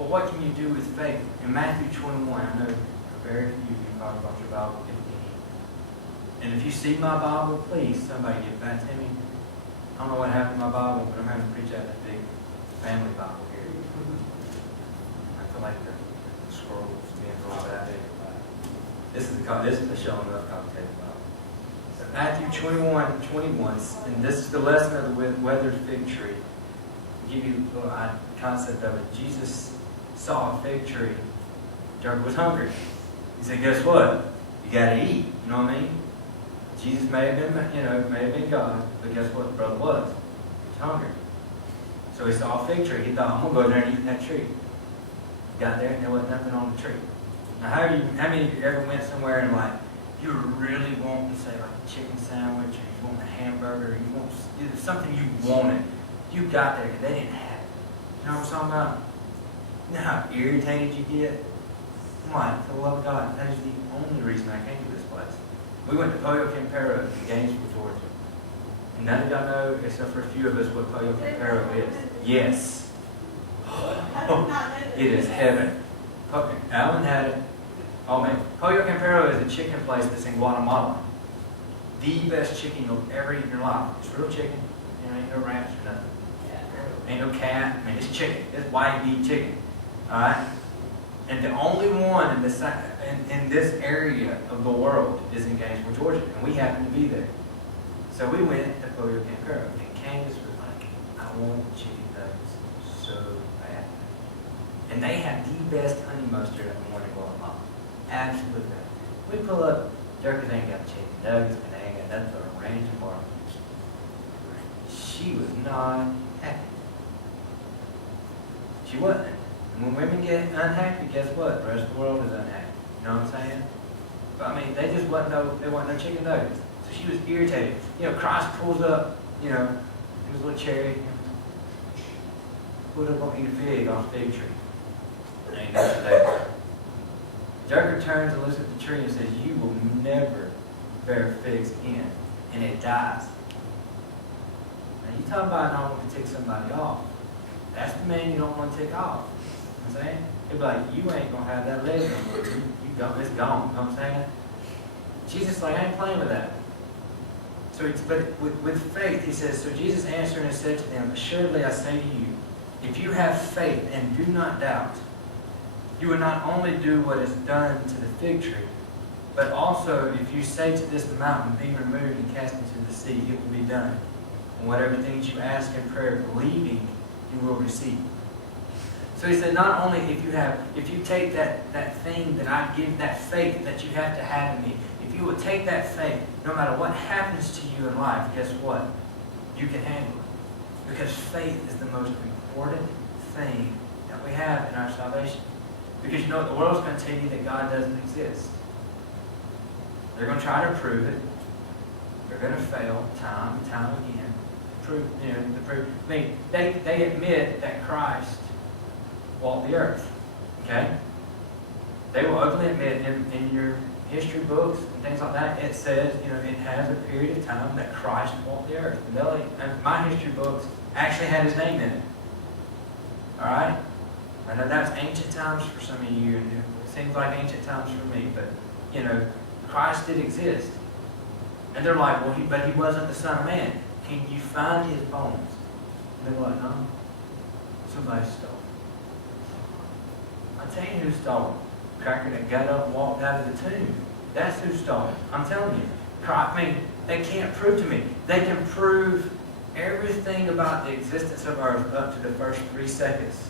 But what can you do with faith? In Matthew 21, I know very few of you talk about your Bible if any. And if you see my Bible, please, somebody get back to me. I don't know what happened to my Bible, but I'm having to preach out of a big family Bible here. I feel like the scrolls being rolled out there. This is the showing up complicated Bible. So Matthew 21:21, and this is the lesson of the weathered fig tree. I'll give you a little concept of it. Jesus saw a fig tree. Jacob was hungry. He said, guess what? You got to eat. You know what I mean? Jesus may have been God, but guess what the brother was? He was hungry. So he saw a fig tree. He thought, I'm going to go there and eat that tree. He got there and there wasn't nothing on the tree. Now, how many of you ever went somewhere and like, you were really wanting, say, like a chicken sandwich, or you want a hamburger, it was something you wanted. You got there and they didn't have it. You know what I'm talking about? You know how irritated you get? I'm like, for the love of God, that is the only reason I came to this place. We went to Pollo Campero in Gainesville, Georgia. And none of y'all know, except for a few of us, what Pollo Campero is. Yes. It is heaven. Alan had it. Oh man, Pollo Campero is a chicken place that's in Guatemala. The best chicken you'll ever eat in your life. It's real chicken. Ain't no ranch or nothing. Ain't no cat. I mean, it's chicken. It's white meat chicken. Alright? And the only one in this area of the world is in Gainesville, Georgia. And we happen to be there. So we went to Pollo Campero. And Candace was like, I want chicken nuggets so bad. And they have the best honey mustard in the morning Guatemala. Absolutely. We pull up, Jerkers ain't got chicken nuggets, and they ain't got nothing but a ranch and barbecue. She was not happy. She wasn't. And when women get unhappy, guess what? The rest of the world is unhappy. You know what I'm saying? But I mean, they wasn't no chicken nuggets. So she was irritated. Christ pulls up, his little cherry, pulled up on eat a fig off the fig tree. Ain't nothing there. Jerker turns and looks at the tree and says, you will never bear figs again. And it dies. Now you talk about not wanting to tick somebody off. That's the man you don't want to tick off. You know what I'm saying? He'll be like, you ain't going to have that leg no more. It's gone. You know what I'm saying? Jesus like, I ain't playing with that. But with faith, he says, so Jesus answered and said to them, assuredly I say to you, if you have faith and do not doubt, you will not only do what is done to the fig tree, but also if you say to this mountain, be removed and cast into the sea, it will be done. And whatever things you ask in prayer, believing, you will receive. So he said, not only if you take that thing that I give, that faith that you have to have in me, if you will take that faith, no matter what happens to you in life, guess what? You can handle it. Because faith is the most important thing that we have in our salvation. Because you know what? The world's going to tell you that God doesn't exist. They're going to try to prove it. They're going to fail time and time again. I mean, they admit that Christ walked the earth. Okay? They will openly admit in your history books and things like that, it says, it has a period of time that Christ walked the earth. And my history books actually had his name in it. Alright? I know that's ancient times for some of you, and it seems like ancient times for me, but, Christ did exist. And they're like, well, but he wasn't the Son of Man. Can you find his bones? And they're like, no. Somebody stole it. I'll tell you who stole it. The cracker that got up and walked out of the tomb. That's who stole it. I'm telling you. They can't prove to me. They can prove everything about the existence of earth up to the first 3 seconds.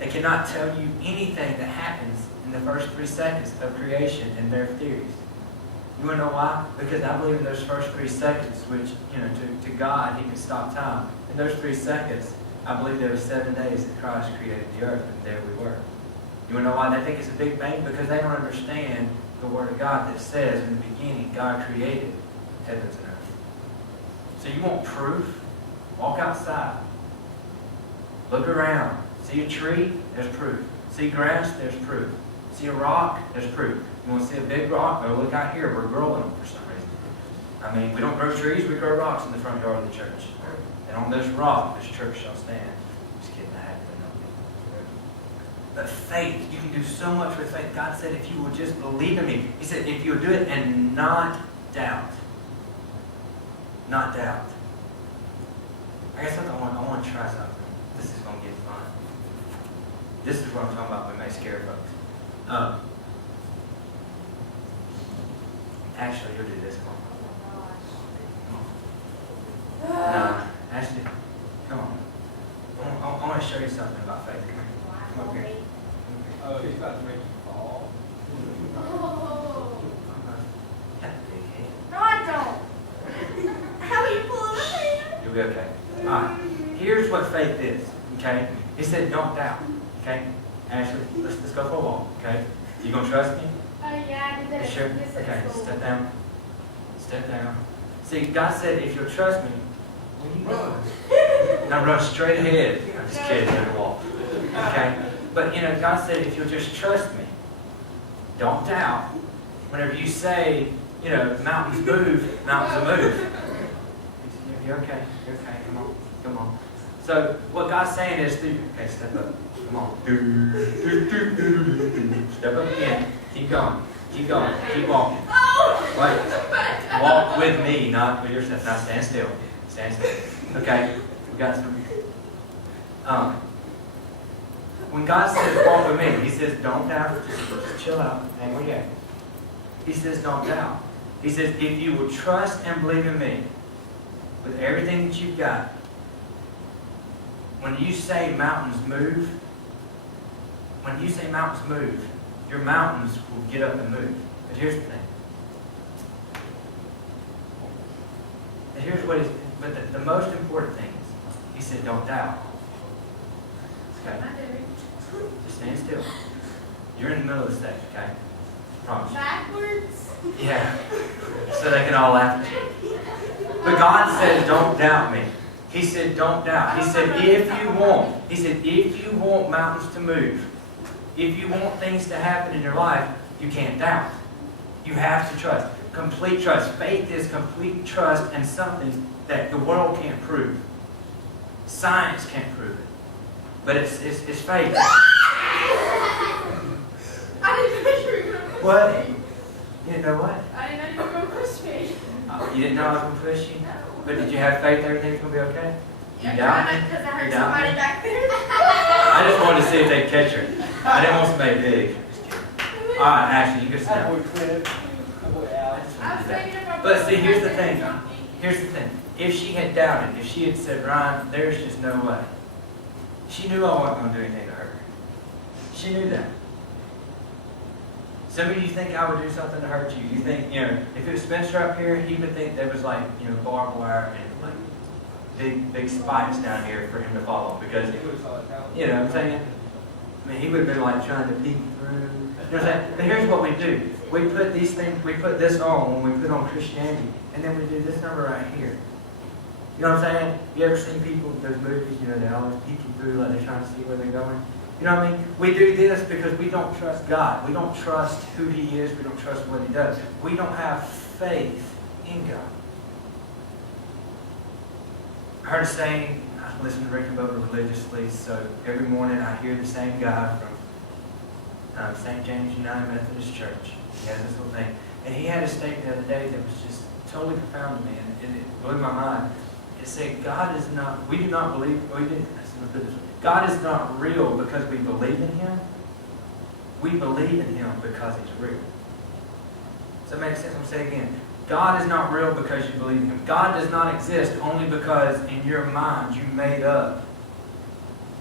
They cannot tell you anything that happens in the first 3 seconds of creation in their theories. You want to know why? Because I believe in those first 3 seconds, which, to God, he could stop time. In those 3 seconds, I believe there were 7 days that Christ created the earth, and there we were. You want to know why they think it's a big bang? Because they don't understand the Word of God that says in the beginning, God created heavens and earth. So you want proof? Walk outside. Look around. See a tree? There's proof. See grass? There's proof. See a rock? There's proof. You want to see a big rock? Oh, look out here. We're growing them for some reason. We don't grow trees. We grow rocks in the front yard of the church. And on this rock, this church shall stand. Just kidding. I have to know. But faith, you can do so much with faith. God said, if you will just believe in me. He said, if you'll do it and not doubt. Not doubt. I guess I want to try something. This is going to get fun. This is what I'm talking about. We may scare folks. Actually, you'll do this one. No, Ashley, come on. I want to show you something about faith. Come here. Come up here. Oh, he's about to make you fall. Oh. Got a big head. No, I don't. How are you pulling the hand? You'll be okay. All right. Here's what faith is. Okay. He said, don't doubt. Okay. Ashley, let's go for a walk. Okay. You gonna trust me? Oh, yeah, I did that. You sure? This at Okay. school. Step down. Step down. See, God said, if you'll trust me, where you going? Now run straight ahead. I'm just kidding. Let her walk. Okay. But you know, God said, if you'll just trust me, don't doubt. Whenever you say, you know, mountains move, mountains will move. You're okay. You're okay. Come on. Come on. So what God's saying is, okay, step up. Come on. Step up again. Keep going. Keep going. Keep walking. Wait. Walk with me, not with yourself. Now stand still. Stand still. Okay. We got some. When God says walk with me, He says don't doubt. Just chill out. Hang where you at. He says don't doubt. He says if you will trust and believe in me with everything that you've got, when you say mountains move, your mountains will get up and move. But here's the thing. And here's what is, but the most important thing is, He said don't doubt. Okay? Just stand still. You're in the middle of the stage, okay? I promise you. Backwards? Yeah. So they can all laugh at you. But God says, don't doubt me. He said, don't doubt. He said, if you want mountains to move, if you want things to happen in your life, you can't doubt. You have to trust. Complete trust. Faith is complete trust in something that the world can't prove. Science can't prove it. But it's faith. I didn't know you were going to push What? me. You didn't know what? I didn't know you were going to push me. You didn't know I was going to push you? No. But did you have faith everything's going to be okay? You doubt me? Because I You heard doubt somebody me? back there. I just wanted to see if they'd catch her. I didn't want somebody big. Just kidding. All right, Ashley, you can sit That down. boy Clint. That boy I Al. just I wanted was to do that. thinking if I But see, here's the put thing. my Here's the thing. If she had doubted, if she had said, Ryan, there's just no way. She knew I wasn't going to do anything to her. She knew that. Some of you think I would do something to hurt you. You think, you know, if it was Spencer up here, he would think there was like, you know, barbed wire and like big spikes down here for him to follow. Because, He would've saw it down. you know what I'm saying? I mean, he would have been like trying to peek through. You know what I'm saying? But here's what we do. We put these things, we put this on when we put on Christianity, and then we do this number right here. You know what I'm saying? You ever seen people in those movies, you know, they're always peeking through like they're trying to see where they're going? You know what I mean? We do this because we don't trust God. We don't trust who He is. We don't trust what He does. We don't have faith in God. I heard a saying, I listen to Rick and Bubba religiously, so every morning I hear the same guy from St. James United Methodist Church. He has this little thing. And he had a statement the other day that was just totally profound to me, and it blew my mind. It said, God is not, we do not believe, God is not real because we believe in Him. We believe in Him because He's real. Does that make sense? I'm saying again. God is not real because you believe in Him. God does not exist only because in your mind you made up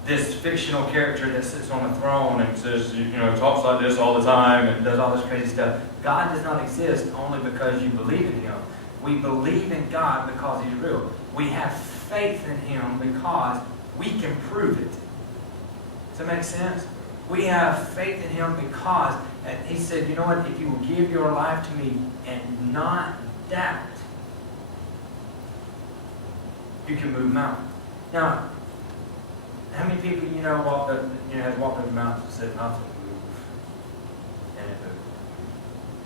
this fictional character that sits on a throne and says, you know, talks like this all the time and does all this crazy stuff. God does not exist only because you believe in Him. We believe in God because He's real. We have faith in Him because we can prove it. Does that make sense? We have faith in Him because He said, you know what, if you will give your life to me and not doubt, you can move mountains. Now, how many people you know has walked up the mountains and said, mountains move, and it moves?